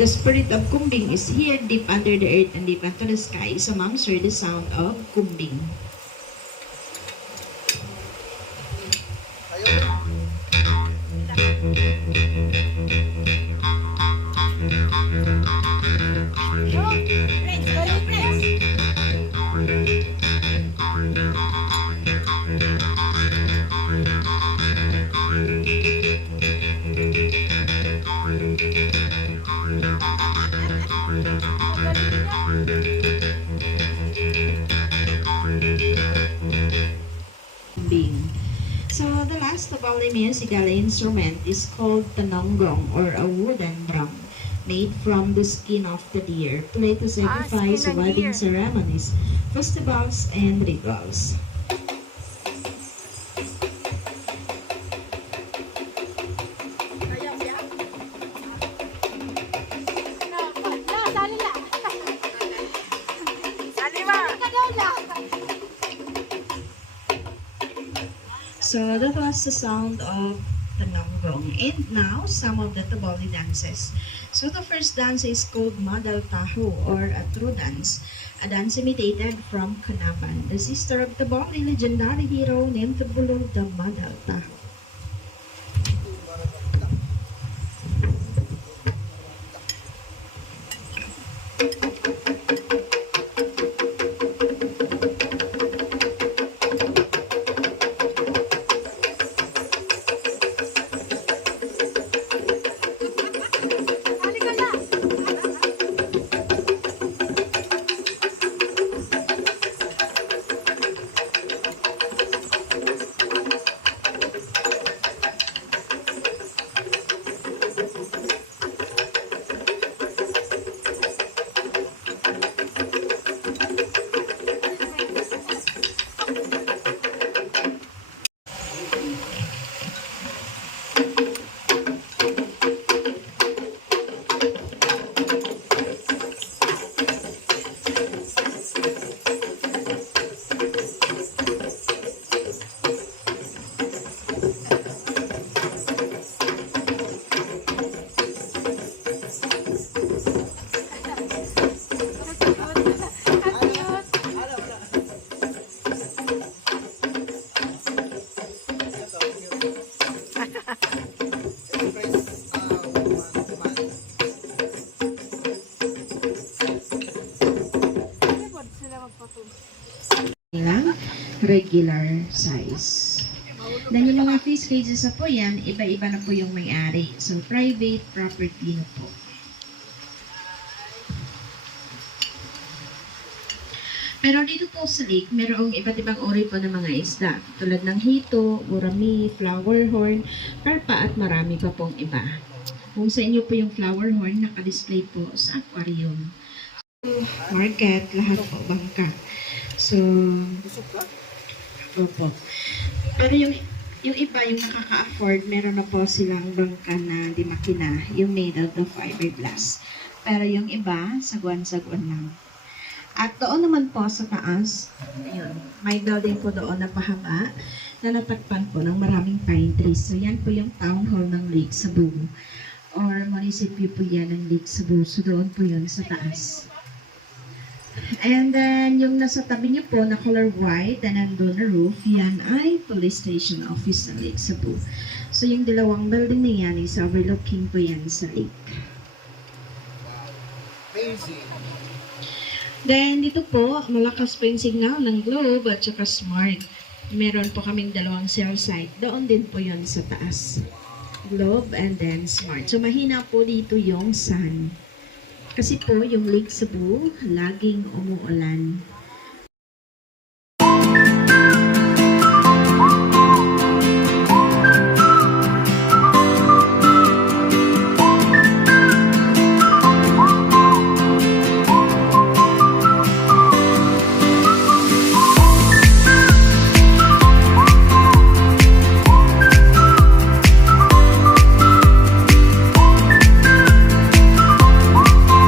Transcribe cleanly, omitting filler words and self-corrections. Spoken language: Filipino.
The spirit of kumbing is here deep under the earth and deep into the sky. So moms heard the sound of kumbing. So the last of our musical instrument is called panonggong, or a wooden drum made from the skin of the deer, played to sacrifice wedding ceremonies, festivals, and rituals. So that was the sound of the nonggong. And now, some of the Tabali dances. So the first dance is called Madal Taho, or a true dance. A dance imitated from Kanaban, the sister of Tabali legendary hero named Tabulog the Madal Taho. Regular size. Then yung mga fish cages na po yan, iba-iba na po yung may-ari. So, private property na po. Pero dito po sa lake, mayroong iba't ibang uri po ng mga isda. Tulad ng hito, urami, flower horn, karpa at marami pa pong iba. Kung sa inyo po yung flower horn, naka-display po sa aquarium. So, market, lahat po, bangka. So, opo. Pero yung iba, yung nakaka-afford, meron na po silang bangka na di makina, yung made out of fiberglass. Pero yung iba, sagwan-sagwan lang. At doon naman po sa taas, ayun, may building po doon na pahaba na natakpan po ng maraming pine trees. So yan po yung town hall ng Lake Cebu. Or munisipyo po yan ng Lake Cebu. So doon po yun sa taas. And then, yung nasa tabi niyo po na color white na nandun na roof, yan ay police station office ng Lake Cebu. So, yung dalawang building na yan is overlooking po yan sa lake. Amazing. Then, dito po, malakas po yung signal ng Globe at saka Smart. Meron po kaming dalawang cell site. Doon din po yun sa taas. Globe and then Smart. So, mahina po dito yung sun. Kasi po, yung Lake Cebu, laging umuulan.